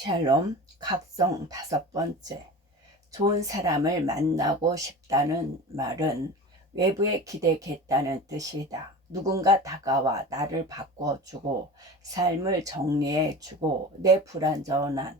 샬롬 각성 5번째. 좋은 사람을 만나고 싶다는 말은 외부에 기대겠다는 뜻이다. 누군가 다가와 나를 바꿔주고 삶을 정리해주고 내 불안정한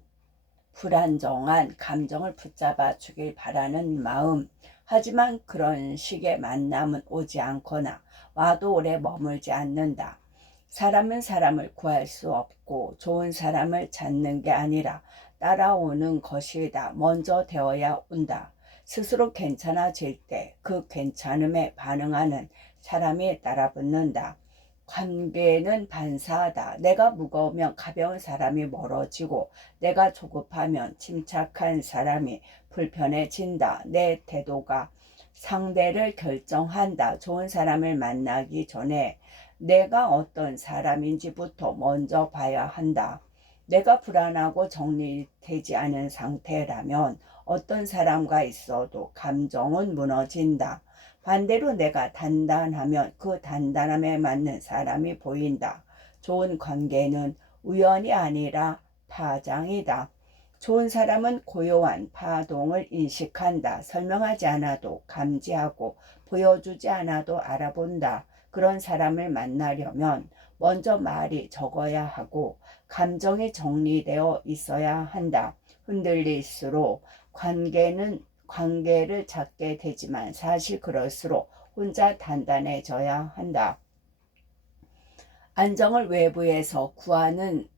감정을 붙잡아 주길 바라는 마음. 하지만 그런 식의 만남은 오지 않거나 와도 오래 머물지 않는다. 사람은 사람을 구할 수 없고 좋은 사람을 찾는 게 아니라 따라오는 것이다. 먼저 되어야 온다. 스스로 괜찮아질 때 그 괜찮음에 반응하는 사람이 따라붙는다. 관계는 반사하다. 내가 무거우면 가벼운 사람이 멀어지고 내가 조급하면 침착한 사람이 불편해진다. 내 태도가 상대를 결정한다. 좋은 사람을 만나기 전에 내가 어떤 사람인지부터 먼저 봐야 한다. 내가 불안하고 정리되지 않은 상태라면 어떤 사람과 있어도 감정은 무너진다. 반대로 내가 단단하면 그 단단함에 맞는 사람이 보인다. 좋은 관계는 우연이 아니라 파장이다. 좋은 사람은 고요한 파동을 인식한다. 설명하지 않아도 감지하고 보여주지 않아도 알아본다. 그런 사람을 만나려면 먼저 말이 적어야 하고 감정이 정리되어 있어야 한다. 흔들릴수록 관계를 찾게 되지만 사실 그럴수록 혼자 단단해져야 한다. 안정을 외부에서 구하는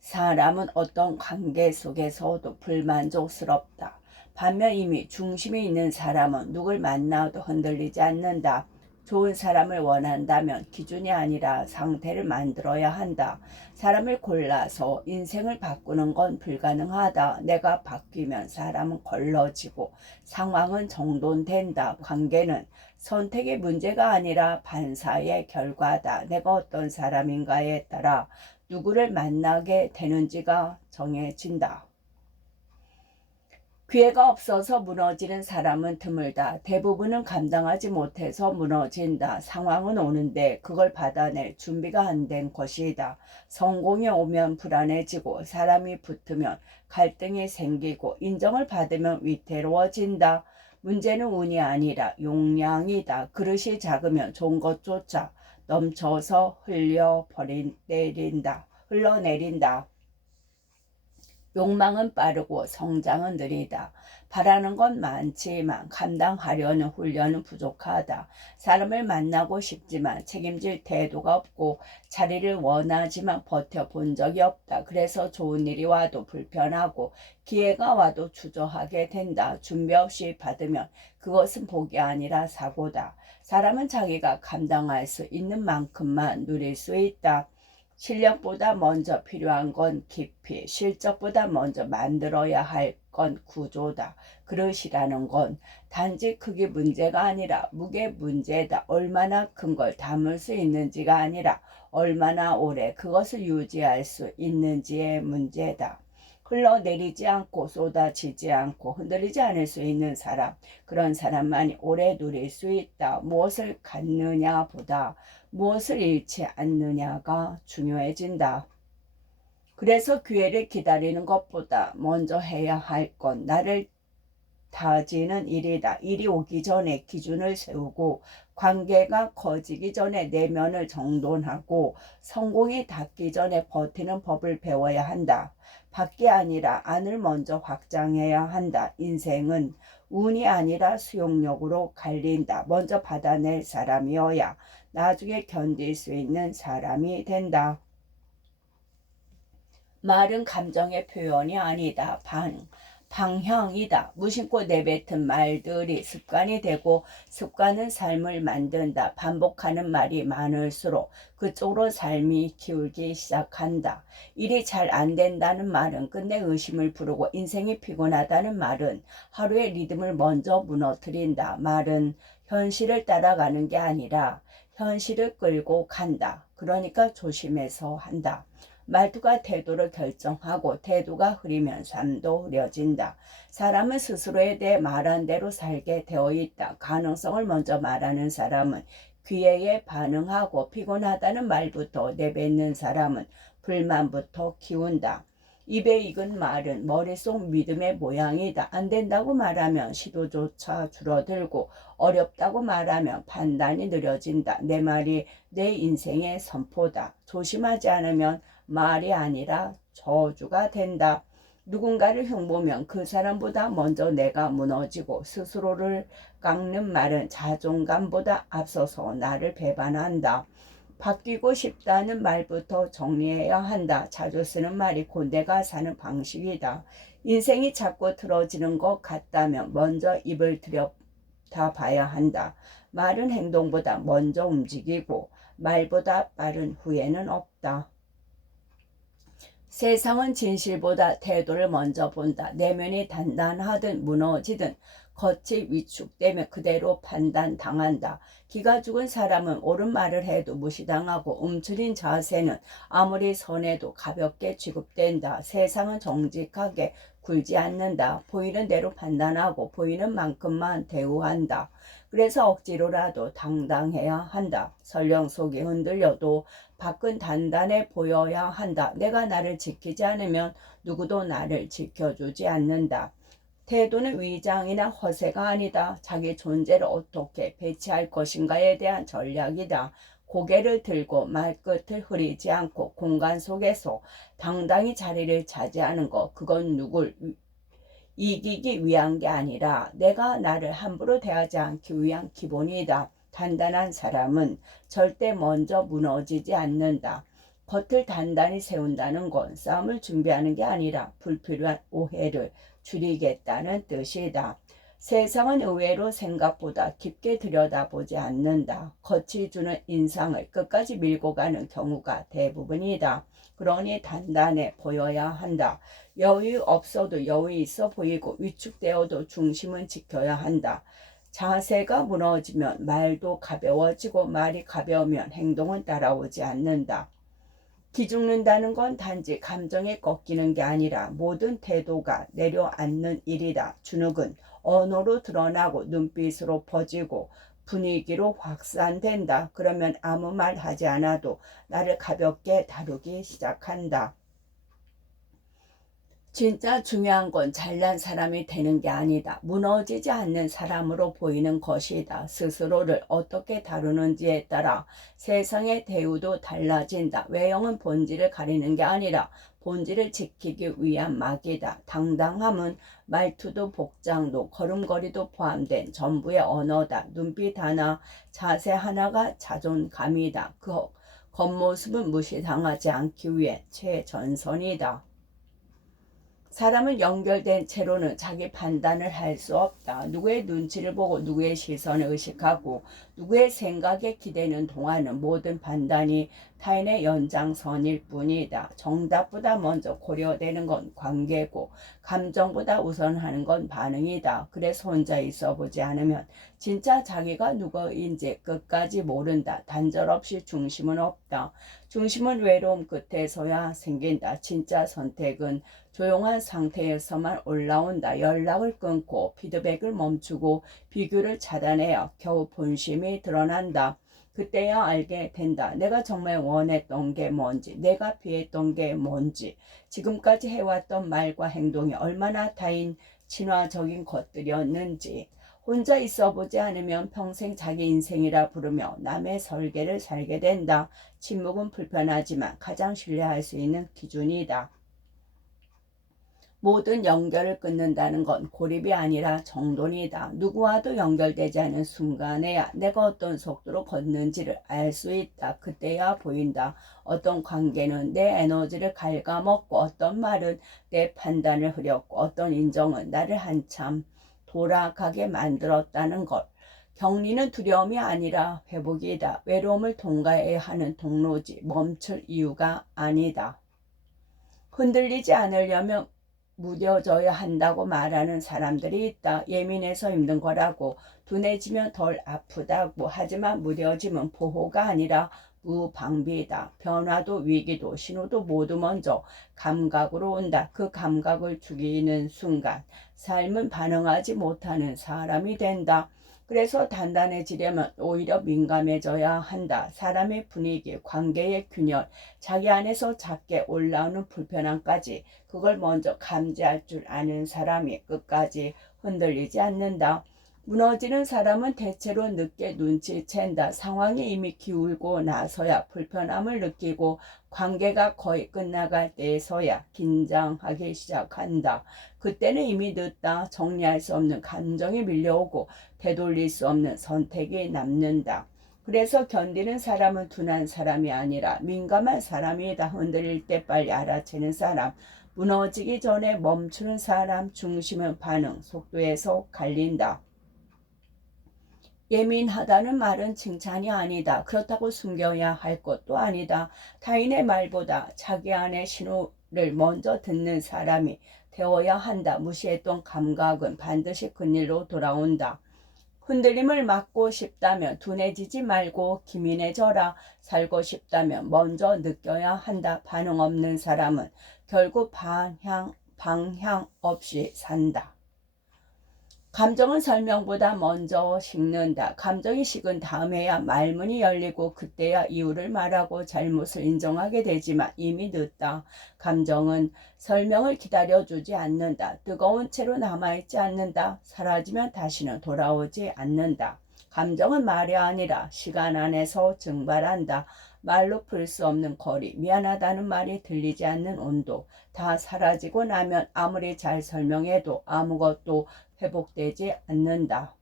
사람은 어떤 관계 속에서도 불만족스럽다. 반면 이미 중심이 있는 사람은 누굴 만나도 흔들리지 않는다. 좋은 사람을 원한다면 기준이 아니라 상태를 만들어야 한다. 사람을 골라서 인생을 바꾸는 건 불가능하다. 내가 바뀌면 사람은 걸러지고 상황은 정돈된다. 관계는 선택의 문제가 아니라 반사의 결과다. 내가 어떤 사람인가에 따라 누구를 만나게 되는지가 정해진다. 기회가 없어서 무너지는 사람은 드물다. 대부분은 감당하지 못해서 무너진다. 상황은 오는데 그걸 받아낼 준비가 안 된 것이다. 성공이 오면 불안해지고 사람이 붙으면 갈등이 생기고 인정을 받으면 위태로워진다. 문제는 운이 아니라 용량이다. 그릇이 작으면 좋은 것조차 넘쳐서 흘러내린다. 욕망은 빠르고 성장은 느리다. 바라는 건 많지만 감당하려는 훈련은 부족하다. 사람을 만나고 싶지만 책임질 태도가 없고 자리를 원하지만 버텨본 적이 없다. 그래서 좋은 일이 와도 불편하고 기회가 와도 주저하게 된다. 준비 없이 받으면 그것은 복이 아니라 사고다. 사람은 자기가 감당할 수 있는 만큼만 누릴 수 있다. 실력보다 먼저 필요한 건 깊이, 실적보다 먼저 만들어야 할 건 구조다. 그릇이라는 건 단지 크기 문제가 아니라 무게 문제다. 얼마나 큰 걸 담을 수 있는지가 아니라 얼마나 오래 그것을 유지할 수 있는지의 문제다. 흘러내리지 않고 쏟아지지 않고 흔들리지 않을 수 있는 사람, 그런 사람만이 오래 누릴 수 있다. 무엇을 갖느냐보다 무엇을 잃지 않느냐가 중요해진다. 그래서 기회를 기다리는 것보다 먼저 해야 할 건 나를 다지는 일이다. 일이 오기 전에 기준을 세우고 관계가 커지기 전에 내면을 정돈하고 성공이 닿기 전에 버티는 법을 배워야 한다. 밖이 아니라 안을 먼저 확장해야 한다. 인생은 운이 아니라 수용력으로 갈린다. 먼저 받아낼 사람이어야 나중에 견딜 수 있는 사람이 된다. 말은 감정의 표현이 아니다. 방향이다. 무심코 내뱉은 말들이 습관이 되고 습관은 삶을 만든다. 반복하는 말이 많을수록 그쪽으로 삶이 기울기 시작한다. 일이 잘 안 된다는 말은 끝내 의심을 부르고 인생이 피곤하다는 말은 하루의 리듬을 먼저 무너뜨린다. 말은 현실을 따라가는 게 아니라 현실을 끌고 간다. 그러니까 조심해서 한다. 말투가 태도를 결정하고 태도가 흐리면 삶도 흐려진다. 사람은 스스로에 대해 말한 대로 살게 되어 있다. 가능성을 먼저 말하는 사람은 기회에 반응하고 피곤하다는 말부터 내뱉는 사람은 불만부터 키운다. 입에 익은 말은 머릿속 믿음의 모양이다. 안 된다고 말하면 시도조차 줄어들고 어렵다고 말하면 판단이 느려진다. 내 말이 내 인생의 선포다. 조심하지 않으면 말이 아니라 저주가 된다. 누군가를 흉보면 그 사람보다 먼저 내가 무너지고 스스로를 깎는 말은 자존감보다 앞서서 나를 배반한다. 바뀌고 싶다는 말부터 정리해야 한다. 자주 쓰는 말이 곧 내가 사는 방식이다. 인생이 자꾸 틀어지는 것 같다면 먼저 입을 들여다봐야 한다. 말은 행동보다 먼저 움직이고 말보다 빠른 후회는 없다. 세상은 진실보다 태도를 먼저 본다. 내면이 단단하든 무너지든 겉이 위축되면 그대로 판단당한다. 기가 죽은 사람은 옳은 말을 해도 무시당하고 움츠린 자세는 아무리 선해도 가볍게 취급된다. 세상은 정직하게 굴지 않는다. 보이는 대로 판단하고 보이는 만큼만 대우한다. 그래서 억지로라도 당당해야 한다. 설령 속이 흔들려도 밖은 단단해 보여야 한다. 내가 나를 지키지 않으면 누구도 나를 지켜주지 않는다. 태도는 위장이나 허세가 아니다. 자기 존재를 어떻게 배치할 것인가에 대한 전략이다. 고개를 들고 말끝을 흐리지 않고 공간 속에서 당당히 자리를 차지하는 것, 그건 누굴 이기기 위한 게 아니라 내가 나를 함부로 대하지 않기 위한 기본이다. 단단한 사람은 절대 먼저 무너지지 않는다. 겉을 단단히 세운다는 건 싸움을 준비하는 게 아니라 불필요한 오해를 줄이겠다는 뜻이다. 세상은 의외로 생각보다 깊게 들여다보지 않는다. 겉이 주는 인상을 끝까지 밀고 가는 경우가 대부분이다. 그러니 단단해 보여야 한다. 여유 없어도 여유 있어 보이고 위축되어도 중심은 지켜야 한다. 자세가 무너지면 말도 가벼워지고 말이 가벼우면 행동은 따라오지 않는다. 기죽는다는 건 단지 감정에 꺾이는 게 아니라 모든 태도가 내려앉는 일이다. 주눅은 언어로 드러나고 눈빛으로 퍼지고 분위기로 확산된다. 그러면 아무 말 하지 않아도 나를 가볍게 다루기 시작한다. 진짜 중요한 건 잘난 사람이 되는 게 아니다. 무너지지 않는 사람으로 보이는 것이다. 스스로를 어떻게 다루는지에 따라 세상의 대우도 달라진다. 외형은 본질을 가리는 게 아니라 본질을 지키기 위한 막이다. 당당함은 말투도 복장도 걸음걸이도 포함된 전부의 언어다. 눈빛 하나, 자세 하나가 자존감이다. 그 겉모습은 무시당하지 않기 위해 최전선이다. 사람은 연결된 채로는 자기 판단을 할 수 없다. 누구의 눈치를 보고 누구의 시선을 의식하고 누구의 생각에 기대는 동안은 모든 판단이 타인의 연장선일 뿐이다. 정답보다 먼저 고려되는 건 관계고 감정보다 우선하는 건 반응이다. 그래서 혼자 있어 보지 않으면 진짜 자기가 누구인지 끝까지 모른다. 단절 없이 중심은 없다. 중심은 외로움 끝에서야 생긴다. 진짜 선택은 조용한 상태에서만 올라온다. 연락을 끊고 피드백을 멈추고 비교를 차단해야 겨우 본심이 드러난다. 그때야 알게 된다. 내가 정말 원했던 게 뭔지, 내가 피했던 게 뭔지, 지금까지 해왔던 말과 행동이 얼마나 타인 친화적인 것들이었는지. 혼자 있어 보지 않으면 평생 자기 인생이라 부르며 남의 설계를 살게 된다. 침묵은 불편하지만 가장 신뢰할 수 있는 기준이다. 모든 연결을 끊는다는 건 고립이 아니라 정돈이다. 누구와도 연결되지 않은 순간에야 내가 어떤 속도로 걷는지를 알 수 있다. 그때야 보인다. 어떤 관계는 내 에너지를 갉아먹고 어떤 말은 내 판단을 흐렸고 어떤 인정은 나를 한참 돌아가게 만들었다는 걸. 격리는 두려움이 아니라 회복이다. 외로움을 통과해야 하는 통로지 멈출 이유가 아니다. 흔들리지 않으려면 무뎌져야 한다고 말하는 사람들이 있다. 예민해서 힘든 거라고, 둔해지면 덜 아프다고. 하지만 무뎌짐은 보호가 아니라 무방비다. 변화도 위기도 신호도 모두 먼저 감각으로 온다. 그 감각을 죽이는 순간 삶은 반응하지 못하는 사람이 된다. 그래서 단단해지려면 오히려 민감해져야 한다. 사람의 분위기, 관계의 균열, 자기 안에서 작게 올라오는 불편함까지 그걸 먼저 감지할 줄 아는 사람이 끝까지 흔들리지 않는다. 무너지는 사람은 대체로 늦게 눈치챈다. 상황이 이미 기울고 나서야 불편함을 느끼고 관계가 거의 끝나갈 때에서야 긴장하기 시작한다. 그때는 이미 늦다. 정리할 수 없는 감정이 밀려오고 되돌릴 수 없는 선택이 남는다. 그래서 견디는 사람은 둔한 사람이 아니라 민감한 사람이다. 흔들릴 때 빨리 알아채는 사람, 무너지기 전에 멈추는 사람, 중심은 반응, 속도에서 갈린다. 예민하다는 말은 칭찬이 아니다. 그렇다고 숨겨야 할 것도 아니다. 타인의 말보다 자기 안의 신호를 먼저 듣는 사람이 되어야 한다. 무시했던 감각은 반드시 그일로 돌아온다. 흔들림을 막고 싶다면 둔해지지 말고 기민해져라. 살고 싶다면 먼저 느껴야 한다. 반응 없는 사람은 결국 방향 없이 산다. 감정은 설명보다 먼저 식는다. 감정이 식은 다음에야 말문이 열리고 그때야 이유를 말하고 잘못을 인정하게 되지만 이미 늦다. 감정은 설명을 기다려주지 않는다. 뜨거운 채로 남아있지 않는다. 사라지면 다시는 돌아오지 않는다. 감정은 말이 아니라 시간 안에서 증발한다. 말로 풀 수 없는 거리, 미안하다는 말이 들리지 않는 온도, 다 사라지고 나면 아무리 잘 설명해도 아무것도 회복되지 않는다.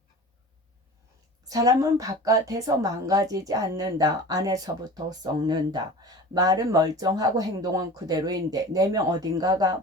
사람은 바깥에서 망가지지 않는다. 안에서부터 썩는다. 말은 멀쩡하고 행동은 그대로인데 내면 어딘가가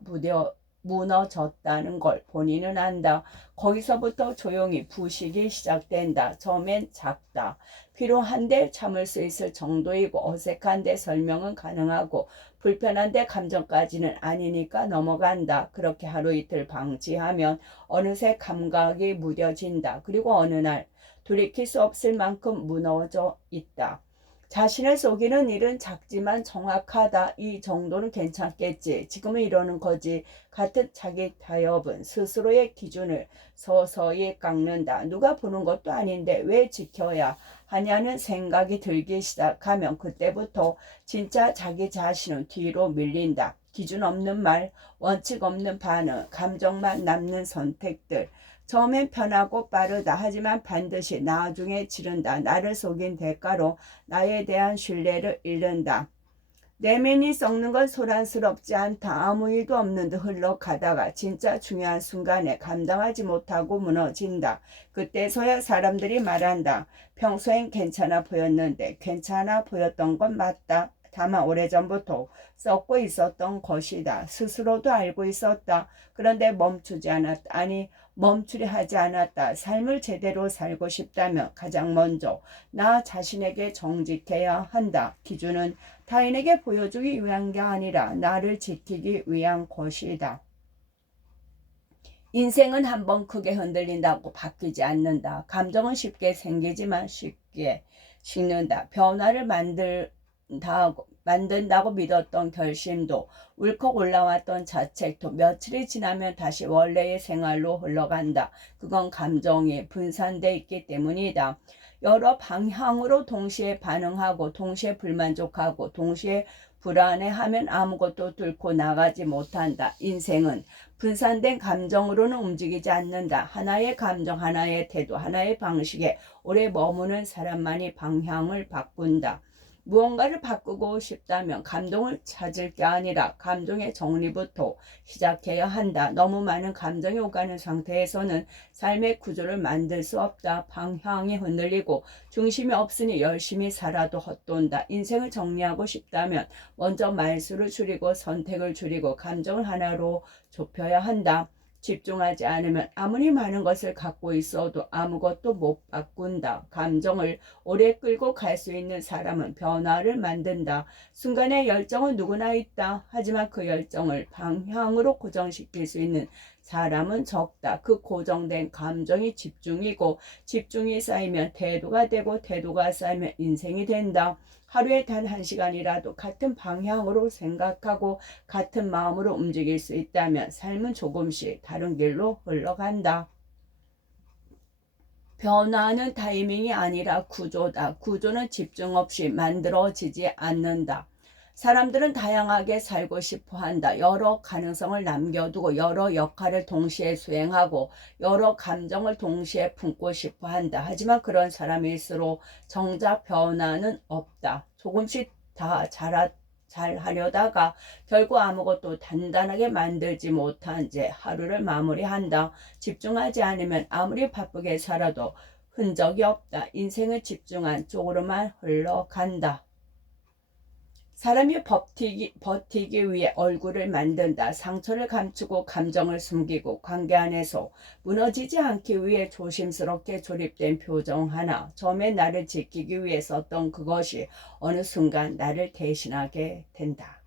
무너졌다는 걸 본인은 안다. 거기서부터 조용히 부식이 시작된다. 처음엔 작다. 필요한데 참을 수 있을 정도이고 어색한데 설명은 가능하고 불편한데 감정까지는 아니니까 넘어간다. 그렇게 하루 이틀 방치하면 어느새 감각이 무뎌진다. 그리고 어느 날 돌이킬 수 없을 만큼 무너져 있다. 자신을 속이는 일은 작지만 정확하다. 이 정도는 괜찮겠지. 지금은 이러는 거지. 같은 자기 타협은 스스로의 기준을 서서히 깎는다. 누가 보는 것도 아닌데 왜 지켜야 하냐는 생각이 들기 시작하면 그때부터 진짜 자기 자신은 뒤로 밀린다. 기준 없는 말, 원칙 없는 반응, 감정만 남는 선택들. 처음엔 편하고 빠르다. 하지만 반드시 나중에 치른다. 나를 속인 대가로 나에 대한 신뢰를 잃는다. 내면이 썩는 건 소란스럽지 않다. 아무 일도 없는 듯 흘러가다가 진짜 중요한 순간에 감당하지 못하고 무너진다. 그때서야 사람들이 말한다. 평소엔 괜찮아 보였는데 괜찮아 보였던 건 맞다. 다만 오래전부터 썩고 있었던 것이다. 스스로도 알고 있었다. 그런데 멈추지 않았다. 아니 멈추려 하지 않았다. 삶을 제대로 살고 싶다면 가장 먼저 나 자신에게 정직해야 한다. 기준은 타인에게 보여주기 위한 게 아니라 나를 지키기 위한 것이다. 인생은 한번 크게 흔들린다고 바뀌지 않는다. 감정은 쉽게 생기지만 쉽게 식는다. 변화를 만든다고 믿었던 결심도 울컥 올라왔던 자책도 며칠이 지나면 다시 원래의 생활로 흘러간다. 그건 감정이 분산돼 있기 때문이다. 여러 방향으로 동시에 반응하고 동시에 불만족하고 동시에 불안해하면 아무것도 뚫고 나가지 못한다. 인생은 분산된 감정으로는 움직이지 않는다. 하나의 감정, 하나의 태도, 하나의 방식에 오래 머무는 사람만이 방향을 바꾼다. 무언가를 바꾸고 싶다면 감동을 찾을 게 아니라 감정의 정리부터 시작해야 한다. 너무 많은 감정이 오가는 상태에서는 삶의 구조를 만들 수 없다. 방향이 흔들리고 중심이 없으니 열심히 살아도 헛돈다. 인생을 정리하고 싶다면 먼저 말수를 줄이고 선택을 줄이고 감정을 하나로 좁혀야 한다. 집중하지 않으면 아무리 많은 것을 갖고 있어도 아무것도 못 바꾼다. 감정을 오래 끌고 갈 수 있는 사람은 변화를 만든다. 순간의 열정은 누구나 있다. 하지만 그 열정을 방향으로 고정시킬 수 있는 사람은 적다. 그 고정된 감정이 집중이고 집중이 쌓이면 태도가 되고 태도가 쌓이면 인생이 된다. 하루에 단 1시간이라도 같은 방향으로 생각하고 같은 마음으로 움직일 수 있다면 삶은 조금씩 다른 길로 흘러간다. 변화는 타이밍이 아니라 구조다. 구조는 집중 없이 만들어지지 않는다. 사람들은 다양하게 살고 싶어 한다. 여러 가능성을 남겨두고 여러 역할을 동시에 수행하고 여러 감정을 동시에 품고 싶어 한다. 하지만 그런 사람일수록 정작 변화는 없다. 조금씩 다 잘 하려다가 결국 아무것도 단단하게 만들지 못한 채 하루를 마무리한다. 집중하지 않으면 아무리 바쁘게 살아도 흔적이 없다. 인생은 집중한 쪽으로만 흘러간다. 사람이 버티기 위해 얼굴을 만든다. 상처를 감추고 감정을 숨기고 관계 안에서 무너지지 않기 위해 조심스럽게 조립된 표정 하나. 처음에 나를 지키기 위해 썼던 그것이 어느 순간 나를 대신하게 된다.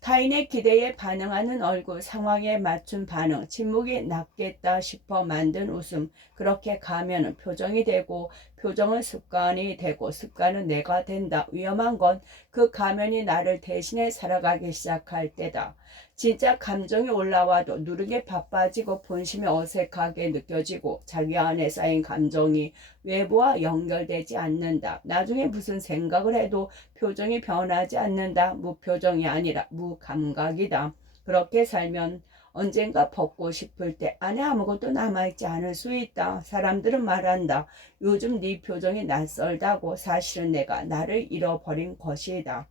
타인의 기대에 반응하는 얼굴, 상황에 맞춘 반응, 침묵이 낫겠다 싶어 만든 웃음. 그렇게 가면은 표정이 되고 표정은 습관이 되고 습관은 내가 된다. 위험한 건 그 가면이 나를 대신해 살아가기 시작할 때다. 진짜 감정이 올라와도 누르게 바빠지고 본심이 어색하게 느껴지고 자기 안에 쌓인 감정이 외부와 연결되지 않는다. 나중에 무슨 생각을 해도 표정이 변하지 않는다. 무표정이 아니라 무감각이다. 그렇게 살면 언젠가 벗고 싶을 때 안에 아무것도 남아있지 않을 수 있다. 사람들은 말한다. 요즘 네 표정이 낯설다고. 사실은 내가 나를 잃어버린 것이다.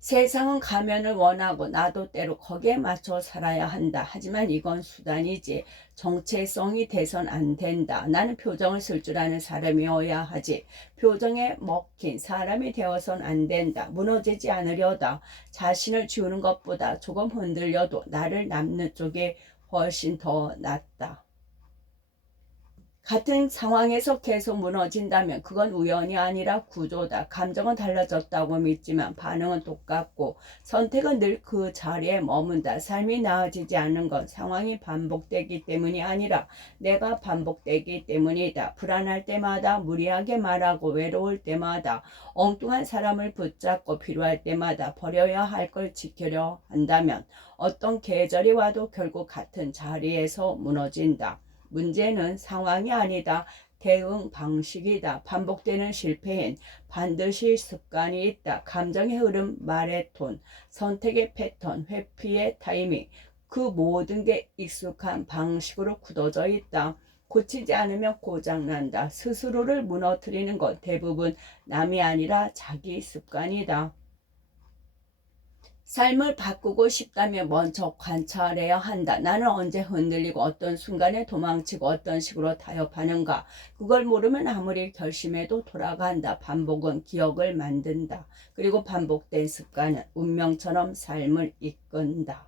세상은 가면을 원하고 나도 때로 거기에 맞춰 살아야 한다. 하지만 이건 수단이지 정체성이 돼선 안 된다. 나는 표정을 쓸 줄 아는 사람이어야 하지. 표정에 먹힌 사람이 되어선 안 된다. 무너지지 않으려다 자신을 지우는 것보다 조금 흔들려도 나를 남는 쪽이 훨씬 더 낫다. 같은 상황에서 계속 무너진다면 그건 우연이 아니라 구조다. 감정은 달라졌다고 믿지만 반응은 똑같고 선택은 늘 그 자리에 머문다. 삶이 나아지지 않는 건 상황이 반복되기 때문이 아니라 내가 반복되기 때문이다. 불안할 때마다 무리하게 말하고 외로울 때마다 엉뚱한 사람을 붙잡고 필요할 때마다 버려야 할 걸 지키려 한다면 어떤 계절이 와도 결국 같은 자리에서 무너진다. 문제는 상황이 아니다. 대응 방식이다. 반복되는 실패엔 반드시 습관이 있다. 감정의 흐름, 말의 톤, 선택의 패턴, 회피의 타이밍, 그 모든 게 익숙한 방식으로 굳어져 있다. 고치지 않으면 고장난다. 스스로를 무너뜨리는 것 대부분 남이 아니라 자기 습관이다. 삶을 바꾸고 싶다면 먼저 관찰해야 한다. 나는 언제 흔들리고 어떤 순간에 도망치고 어떤 식으로 타협하는가. 그걸 모르면 아무리 결심해도 돌아간다. 반복은 기억을 만든다. 그리고 반복된 습관은 운명처럼 삶을 이끈다.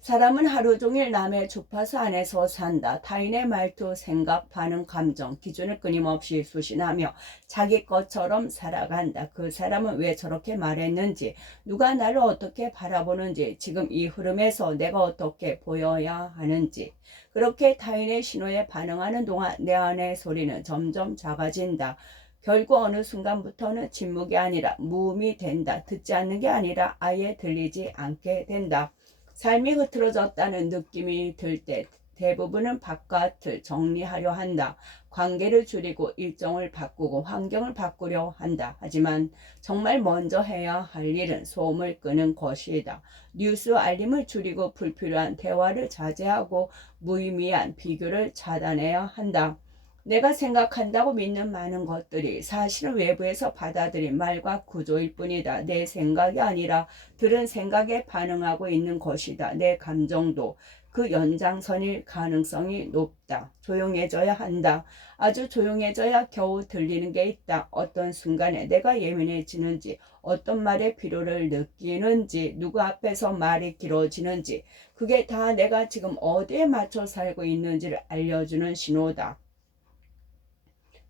사람은 하루 종일 남의 주파수 안에서 산다. 타인의 말투, 생각, 반응, 감정, 기준을 끊임없이 수신하며 자기 것처럼 살아간다. 그 사람은 왜 저렇게 말했는지, 누가 나를 어떻게 바라보는지, 지금 이 흐름에서 내가 어떻게 보여야 하는지. 그렇게 타인의 신호에 반응하는 동안 내 안의 소리는 점점 작아진다. 결국 어느 순간부터는 침묵이 아니라 무음이 된다. 듣지 않는 게 아니라 아예 들리지 않게 된다. 삶이 흐트러졌다는 느낌이 들 때 대부분은 바깥을 정리하려 한다. 관계를 줄이고 일정을 바꾸고 환경을 바꾸려 한다. 하지만 정말 먼저 해야 할 일은 소음을 끄는 것이다. 뉴스 알림을 줄이고 불필요한 대화를 자제하고 무의미한 비교를 차단해야 한다. 내가 생각한다고 믿는 많은 것들이 사실은 외부에서 받아들인 말과 구조일 뿐이다. 내 생각이 아니라 들은 생각에 반응하고 있는 것이다. 내 감정도 그 연장선일 가능성이 높다. 조용해져야 한다. 아주 조용해져야 겨우 들리는 게 있다. 어떤 순간에 내가 예민해지는지, 어떤 말에 필요를 느끼는지, 누구 앞에서 말이 길어지는지, 그게 다 내가 지금 어디에 맞춰 살고 있는지를 알려주는 신호다.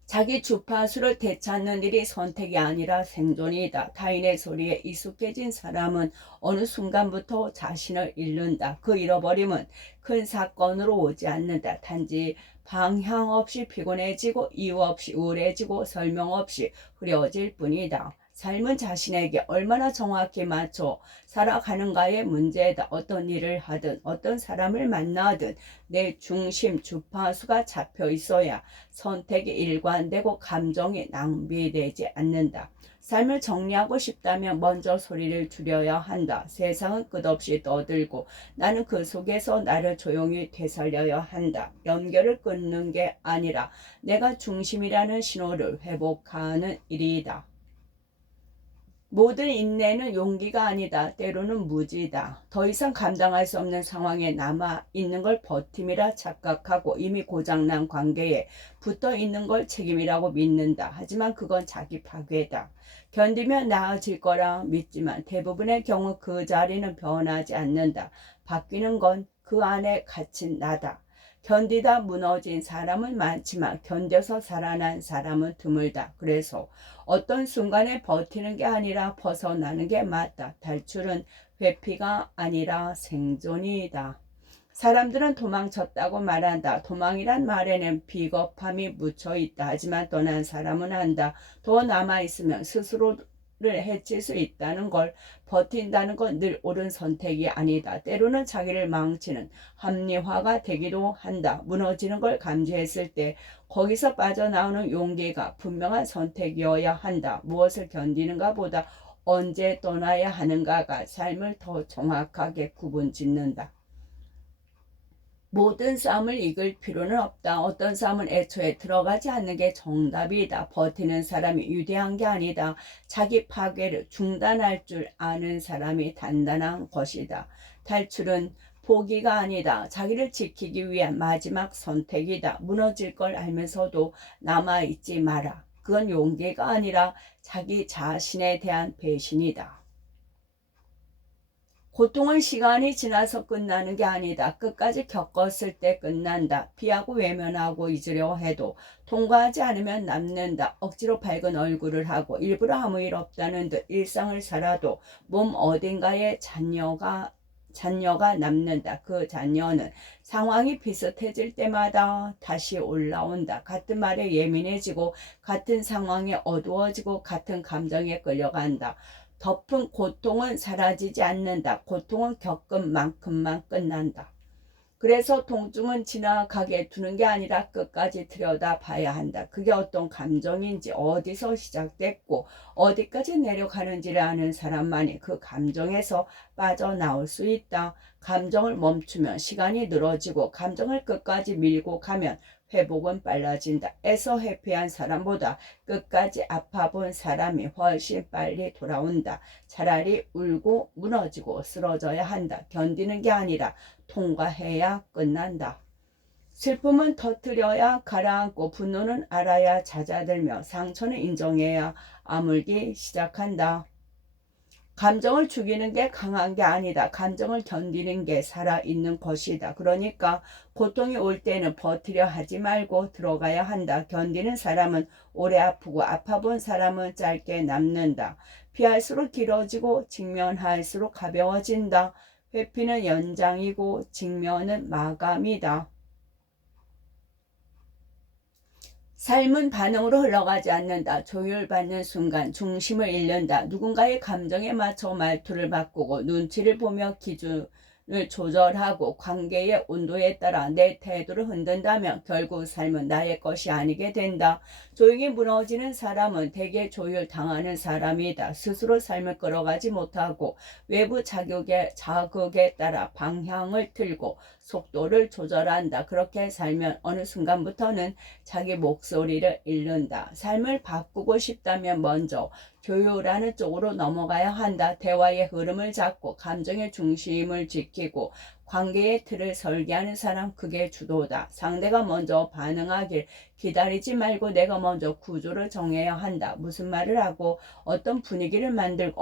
자기 주파수를 되찾는 일이 선택이 아니라 생존이다. 타인의 소리에 익숙해진 사람은 어느 순간부터 자신을 잃는다. 그 잃어버림은 큰 사건으로 오지 않는다. 단지 방향 없이 피곤해지고 이유 없이 우울해지고 설명 없이 흐려질 뿐이다. 삶은 자신에게 얼마나 정확히 맞춰 살아가는가의 문제다. 어떤 일을 하든 어떤 사람을 만나든 내 중심 주파수가 잡혀 있어야 선택이 일관되고 감정이 낭비되지 않는다. 삶을 정리하고 싶다면 먼저 소리를 줄여야 한다. 세상은 끝없이 떠들고 나는 그 속에서 나를 조용히 되살려야 한다. 연결을 끊는 게 아니라 내가 중심이라는 신호를 회복하는 일이다. 모든 인내는 용기가 아니다. 때로는 무지다. 더 이상 감당할 수 없는 상황에 남아 있는 걸 버팀이라 착각하고 이미 고장난 관계에 붙어 있는 걸 책임이라고 믿는다. 하지만 그건 자기 파괴다. 견디면 나아질 거라 믿지만 대부분의 경우 그 자리는 변하지 않는다. 바뀌는 건 그 안에 갇힌 나다. 견디다 무너진 사람은 많지만 견뎌서 살아난 사람은 드물다. 그래서 어떤 순간에 버티는 게 아니라 벗어나는 게 맞다. 탈출은 회피가 아니라 생존이다. 사람들은 도망쳤다고 말한다. 도망이란 말에는 비겁함이 묻혀 있다. 하지만 떠난 사람은 안다. 더 남아있으면 스스로를 해칠 수 있다는 걸. 버틴다는 건 늘 옳은 선택이 아니다. 때로는 자기를 망치는 합리화가 되기도 한다. 무너지는 걸 감지했을 때 거기서 빠져나오는 용기가 분명한 선택이어야 한다. 무엇을 견디는가 보다 언제 떠나야 하는가가 삶을 더 정확하게 구분짓는다. 모든 싸움을 이길 필요는 없다. 어떤 싸움은 애초에 들어가지 않는 게 정답이다. 버티는 사람이 위대한 게 아니다. 자기 파괴를 중단할 줄 아는 사람이 단단한 것이다. 탈출은 포기가 아니다. 자기를 지키기 위한 마지막 선택이다. 무너질 걸 알면서도 남아있지 마라. 그건 용기가 아니라 자기 자신에 대한 배신이다. 고통은 시간이 지나서 끝나는 게 아니다. 끝까지 겪었을 때 끝난다. 피하고 외면하고 잊으려 해도 통과하지 않으면 남는다. 억지로 밝은 얼굴을 하고 일부러 아무 일 없다는 듯 일상을 살아도 몸 어딘가에 잔여가 남는다. 그 잔여는 상황이 비슷해질 때마다 다시 올라온다. 같은 말에 예민해지고 같은 상황에 어두워지고 같은 감정에 끌려간다. 덮은 고통은 사라지지 않는다. 고통은 겪은 만큼만 끝난다. 그래서 통증은 지나가게 두는 게 아니라 끝까지 들여다봐야 한다. 그게 어떤 감정인지 어디서 시작됐고 어디까지 내려가는지를 아는 사람만이 그 감정에서 빠져나올 수 있다. 감정을 멈추면 시간이 늘어지고 감정을 끝까지 밀고 가면 회복은 빨라진다. 애써 회피한 사람보다 끝까지 아파본 사람이 훨씬 빨리 돌아온다. 차라리 울고 무너지고 쓰러져야 한다. 견디는 게 아니라 통과해야 끝난다. 슬픔은 터뜨려야 가라앉고 분노는 알아야 잦아들며 상처는 인정해야 아물기 시작한다. 감정을 죽이는 게 강한 게 아니다. 감정을 견디는 게 살아있는 것이다. 그러니까 고통이 올 때는 버티려 하지 말고 들어가야 한다. 견디는 사람은 오래 아프고 아파본 사람은 짧게 남는다. 피할수록 길어지고 직면할수록 가벼워진다. 회피는 연장이고 직면은 마감이다. 삶은 반응으로 흘러가지 않는다. 조율받는 순간 중심을 잃는다. 누군가의 감정에 맞춰 말투를 바꾸고 눈치를 보며 기준을 조절하고 관계의 온도에 따라 내 태도를 흔든다면 결국 삶은 나의 것이 아니게 된다. 조용히 무너지는 사람은 대개 조율당하는 사람이다. 스스로 삶을 끌어가지 못하고 외부 자극에 따라 방향을 틀고 속도를 조절한다. 그렇게 살면 어느 순간부터는 자기 목소리를 잃는다. 삶을 바꾸고 싶다면 먼저 조율하는 쪽으로 넘어가야 한다. 대화의 흐름을 잡고 감정의 중심을 지키고 관계의 틀을 설계하는 사람, 그게 주도다. 상대가 먼저 반응하길 기다리지 말고 내가 먼저 구조를 정해야 한다. 무슨 말을 하고 어떤 분위기를 만들고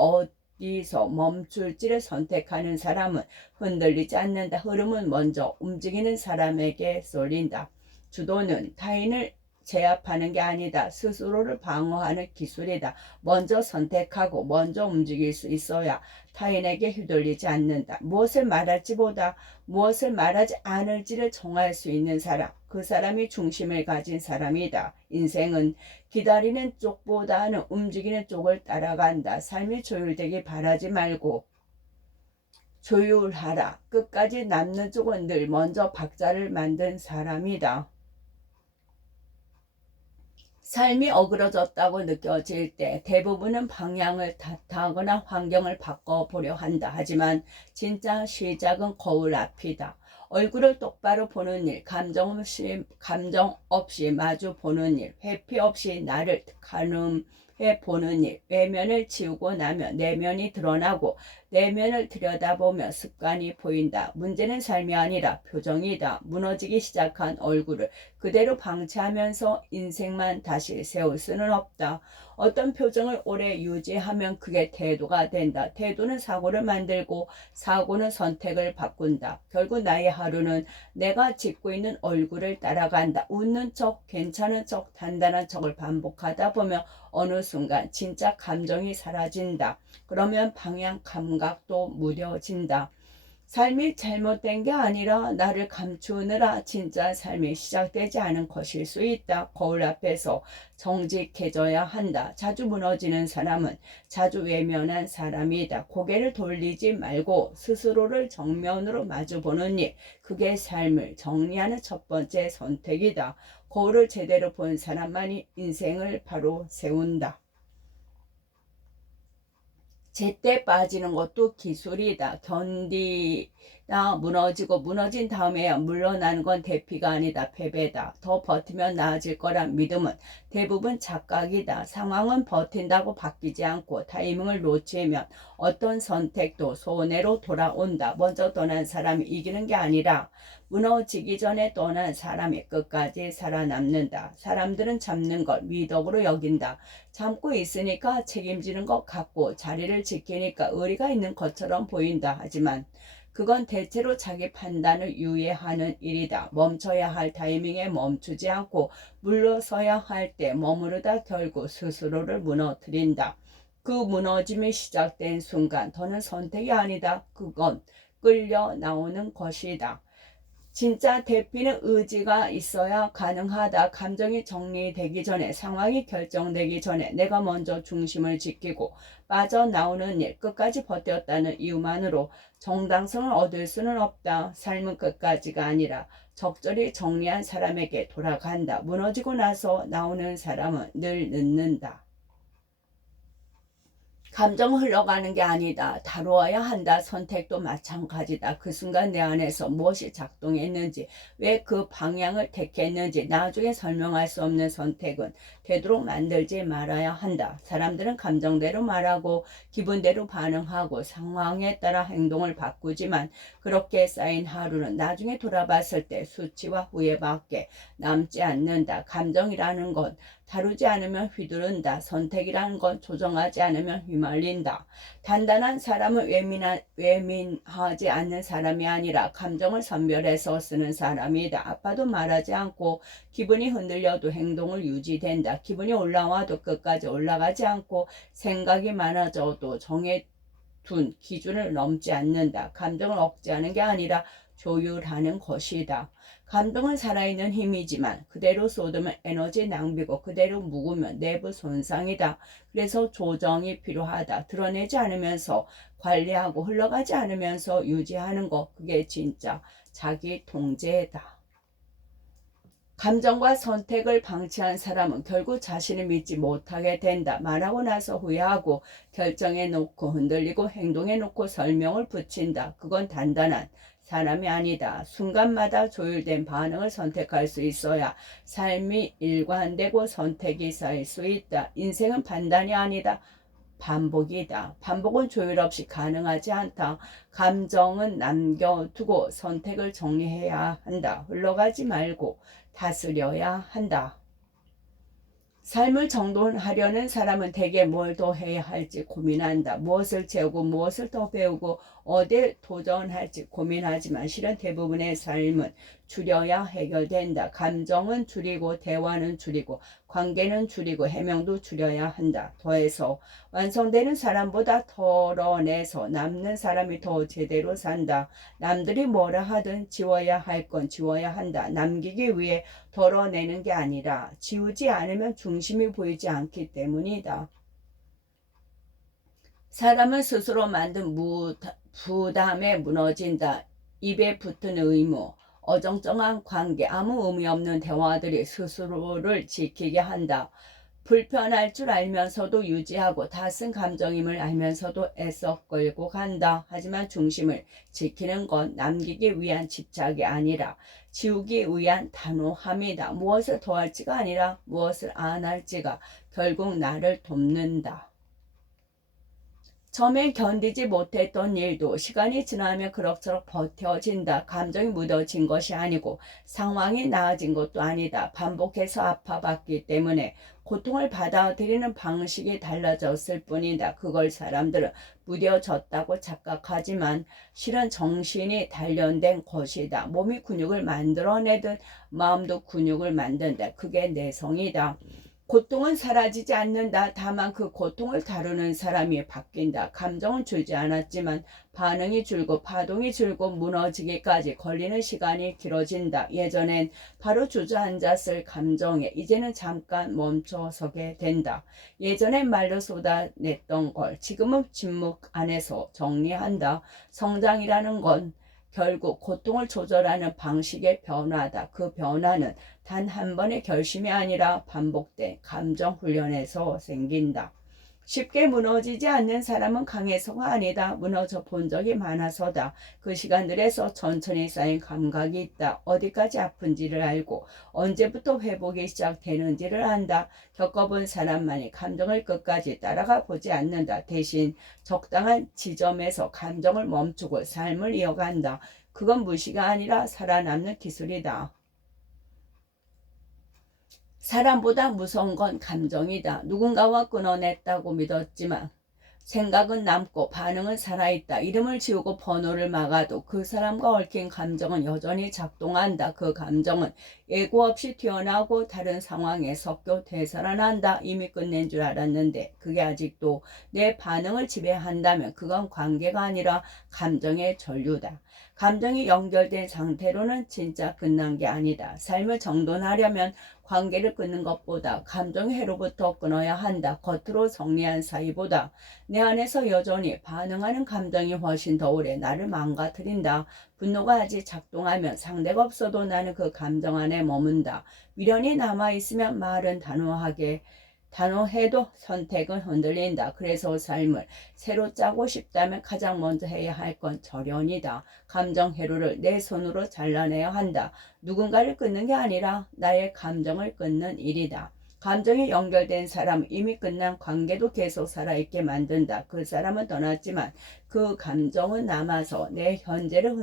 어디서 멈출지를 선택하는 사람은 흔들리지 않는다. 흐름은 먼저 움직이는 사람에게 쏠린다. 주도는 타인을 제압하는 게 아니다. 스스로를 방어하는 기술이다. 먼저 선택하고 먼저 움직일 수 있어야 타인에게 휘둘리지 않는다. 무엇을 말할지보다 무엇을 말하지 않을지를 정할 수 있는 사람, 그 사람이 중심을 가진 사람이다. 인생은 기다리는 쪽보다는 움직이는 쪽을 따라간다. 삶이 조율되기 바라지 말고 조율하라. 끝까지 남는 쪽은 늘 먼저 박자를 만든 사람이다. 삶이 어그러졌다고 느껴질 때 대부분은 방향을 탓하거나 환경을 바꿔보려 한다. 하지만 진짜 시작은 거울 앞이다. 얼굴을 똑바로 보는 일, 감정 없이 마주 보는 일, 회피 없이 나를 가늠해 보는 일, 외면을 지우고 나면 내면이 드러나고 내면을 들여다보며 습관이 보인다. 문제는 삶이 아니라 표정이다. 무너지기 시작한 얼굴을 그대로 방치하면서 인생만 다시 세울 수는 없다. 어떤 표정을 오래 유지하면 그게 태도가 된다. 태도는 사고를 만들고 사고는 선택을 바꾼다. 결국 나의 하루는 내가 짓고 있는 얼굴을 따라간다. 웃는 척, 괜찮은 척, 단단한 척을 반복하다 보면 어느 순간 진짜 감정이 사라진다. 그러면 방향 감각도 무뎌진다. 삶이 잘못된 게 아니라 나를 감추느라 진짜 삶이 시작되지 않은 것일 수 있다. 거울 앞에서 정직해져야 한다. 자주 무너지는 사람은 자주 외면한 사람이다. 고개를 돌리지 말고 스스로를 정면으로 마주보는 일, 그게 삶을 정리하는 첫 번째 선택이다. 거울을 제대로 본 사람만이 인생을 바로 세운다. 제때 빠지는 것도 기술이다. 견디다 무너지고 무너진 다음에야 물러나는 건 대피가 아니다. 패배다. 더 버티면 나아질 거란 믿음은 대부분 착각이다. 상황은 버틴다고 바뀌지 않고 타이밍을 놓치면 어떤 선택도 손해로 돌아온다. 먼저 떠난 사람이 이기는 게 아니라 무너지기 전에 떠난 사람이 끝까지 살아남는다. 사람들은 잡는 걸 미덕으로 여긴다. 참고 있으니까 책임지는 것 같고 자리를 지키니까 의리가 있는 것처럼 보인다. 하지만 그건 대체로 자기 판단을 유예하는 일이다. 멈춰야 할 타이밍에 멈추지 않고 물러서야 할 때 머무르다 결국 스스로를 무너뜨린다. 그 무너짐이 시작된 순간 더는 선택이 아니다. 그건 끌려 나오는 것이다. 진짜 대피는 의지가 있어야 가능하다. 감정이 정리되기 전에, 상황이 결정되기 전에 내가 먼저 중심을 지키고 빠져나오는 일, 끝까지 버텼다는 이유만으로 정당성을 얻을 수는 없다. 삶은 끝까지가 아니라 적절히 정리한 사람에게 돌아간다. 무너지고 나서 나오는 사람은 늘 늦는다. 감정 흘러가는 게 아니다. 다루어야 한다. 선택도 마찬가지다. 그 순간 내 안에서 무엇이 작동했는지, 왜 그 방향을 택했는지 나중에 설명할 수 없는 선택은 되도록 만들지 말아야 한다. 사람들은 감정대로 말하고 기분대로 반응하고 상황에 따라 행동을 바꾸지만 그렇게 쌓인 하루는 나중에 돌아봤을 때 수치와 후회밖에 남지 않는다. 감정이라는 건 다루지 않으면 휘두른다. 선택이라는 건 조정하지 않으면 휘말린다. 단단한 사람은 외민하지 않는 사람이 아니라 감정을 선별해서 쓰는 사람이다. 아파도 말하지 않고 기분이 흔들려도 행동을 유지된다. 기분이 올라와도 끝까지 올라가지 않고 생각이 많아져도 정해둔 기준을 넘지 않는다. 감정을 억제하는 게 아니라 조율하는 것이다. 감정은 살아있는 힘이지만 그대로 쏟으면 에너지 낭비고 그대로 묵으면 내부 손상이다. 그래서 조정이 필요하다. 드러내지 않으면서 관리하고 흘러가지 않으면서 유지하는 것, 그게 진짜 자기 통제다. 감정과 선택을 방치한 사람은 결국 자신을 믿지 못하게 된다. 말하고 나서 후회하고 결정해 놓고 흔들리고 행동해 놓고 설명을 붙인다. 그건 단단한 사람이 아니다. 순간마다 조율된 반응을 선택할 수 있어야 삶이 일관되고 선택이 쌓일 수 있다. 인생은 판단이 아니다. 반복이다. 반복은 조율 없이 가능하지 않다. 감정은 남겨두고 선택을 정리해야 한다. 흘러가지 말고 다스려야 한다. 삶을 정돈하려는 사람은 대개 뭘 더 해야 할지 고민한다. 무엇을 채우고 무엇을 더 배우고 어딜 도전할지 고민하지만 실은 대부분의 삶은 줄여야 해결된다. 감정은 줄이고 대화는 줄이고 관계는 줄이고 해명도 줄여야 한다. 더해서 완성되는 사람보다 덜어내서 남는 사람이 더 제대로 산다. 남들이 뭐라 하든 지워야 할 건 지워야 한다. 남기기 위해 덜어내는 게 아니라 지우지 않으면 중심이 보이지 않기 때문이다. 사람은 스스로 만든 부담에 무너진다. 입에 붙은 의무, 어정쩡한 관계, 아무 의미 없는 대화들이 스스로를 지키게 한다. 불편할 줄 알면서도 유지하고 다 쓴 감정임을 알면서도 애써 끌고 간다. 하지만 중심을 지키는 건 남기기 위한 집착이 아니라 지우기 위한 단호함이다. 무엇을 더 할지가 아니라 무엇을 안 할지가 결국 나를 돕는다. 처음에 견디지 못했던 일도 시간이 지나면 그럭저럭 버텨진다. 감정이 묻어진 것이 아니고 상황이 나아진 것도 아니다. 반복해서 아파봤기 때문에 고통을 받아들이는 방식이 달라졌을 뿐이다. 그걸 사람들은 무뎌졌다고 착각하지만 실은 정신이 단련된 것이다. 몸이 근육을 만들어내듯 마음도 근육을 만든다. 그게 내성이다. 고통은 사라지지 않는다. 다만 그 고통을 다루는 사람이 바뀐다. 감정은 줄지 않았지만 반응이 줄고 파동이 줄고 무너지기까지 걸리는 시간이 길어진다. 예전엔 바로 주저앉았을 감정에 이제는 잠깐 멈춰서게 된다. 예전엔 말로 쏟아냈던 걸 지금은 침묵 안에서 정리한다. 성장이라는 건 결국 고통을 조절하는 방식의 변화다. 그 변화는 단 한 번의 결심이 아니라 반복된 감정 훈련에서 생긴다. 쉽게 무너지지 않는 사람은 강해서가 아니다. 무너져 본 적이 많아서다. 그 시간들에서 천천히 쌓인 감각이 있다. 어디까지 아픈지를 알고 언제부터 회복이 시작되는지를 안다. 겪어본 사람만이 감정을 끝까지 따라가 보지 않는다. 대신 적당한 지점에서 감정을 멈추고 삶을 이어간다. 그건 무시가 아니라 살아남는 기술이다. 사람보다 무서운 건 감정이다. 누군가와 끊어냈다고 믿었지만 생각은 남고 반응은 살아있다. 이름을 지우고 번호를 막아도 그 사람과 얽힌 감정은 여전히 작동한다. 그 감정은 예고 없이 튀어나오고 다른 상황에 섞여 되살아난다. 이미 끝낸 줄 알았는데 그게 아직도 내 반응을 지배한다면 그건 관계가 아니라 감정의 전류다. 감정이 연결된 상태로는 진짜 끝난 게 아니다. 삶을 정돈하려면 관계를 끊는 것보다 감정의 해로부터 끊어야 한다. 겉으로 정리한 사이보다 내 안에서 여전히 반응하는 감정이 훨씬 더 오래 나를 망가뜨린다. 분노가 아직 작동하면 상대가 없어도 나는 그 감정 안에 머문다. 미련이 남아있으면 말은 단호해도 선택은 흔들린다. 그래서 삶을 새로 짜고 싶다면 가장 먼저 해야 할 건 절연이다. 감정 회로를 내 손으로 잘라내야 한다. 누군가를 끊는 게 아니라 나의 감정을 끊는 일이다. 감정이 연결된 사람은 이미 끝난 관계도 계속 살아있게 만든다. 그 사람은 떠났지만 그 감정은 남아서 내 현재를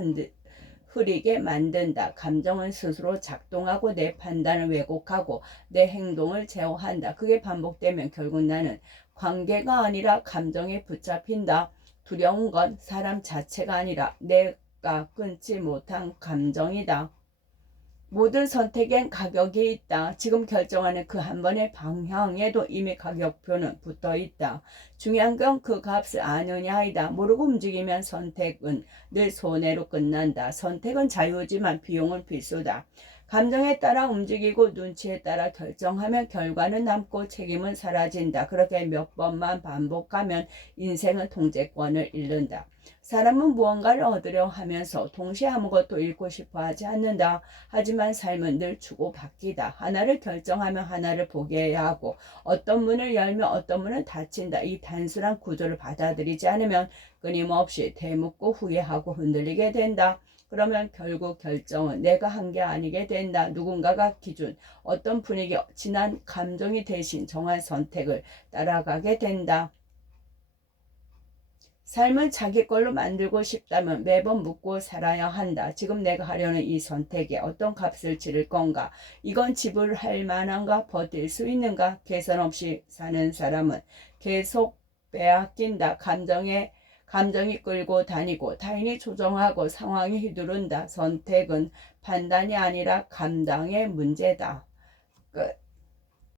흐리게 만든다. 감정은 스스로 작동하고 내 판단을 왜곡하고 내 행동을 제어한다. 그게 반복되면 결국 나는 관계가 아니라 감정에 붙잡힌다. 두려운 건 사람 자체가 아니라 내가 끊지 못한 감정이다. 모든 선택엔 가격이 있다. 지금 결정하는 그 한 번의 방향에도 이미 가격표는 붙어 있다. 중요한 건 그 값을 아느냐이다. 모르고 움직이면 선택은 늘 손해로 끝난다. 선택은 자유지만 비용은 필수다. 감정에 따라 움직이고 눈치에 따라 결정하면 결과는 남고 책임은 사라진다. 그렇게 몇 번만 반복하면 인생은 통제권을 잃는다. 사람은 무언가를 얻으려 하면서 동시에 아무것도 잃고 싶어 하지 않는다. 하지만 삶은 늘 주고받기다. 하나를 결정하면 하나를 포기해야 하고 어떤 문을 열면 어떤 문은 닫힌다. 이 단순한 구조를 받아들이지 않으면 끊임없이 되묻고 후회하고 흔들리게 된다. 그러면 결국 결정은 내가 한 게 아니게 된다. 누군가가 기준, 어떤 분위기, 지난 감정이 대신 정한 선택을 따라가게 된다. 삶은 자기 걸로 만들고 싶다면 매번 묻고 살아야 한다. 지금 내가 하려는 이 선택에 어떤 값을 치를 건가? 이건 지불할 만한가? 버틸 수 있는가? 개선 없이 사는 사람은 계속 빼앗긴다. 감정이 끌고 다니고 타인이 조정하고 상황이 휘두른다. 선택은 판단이 아니라 감당의 문제다. 끝.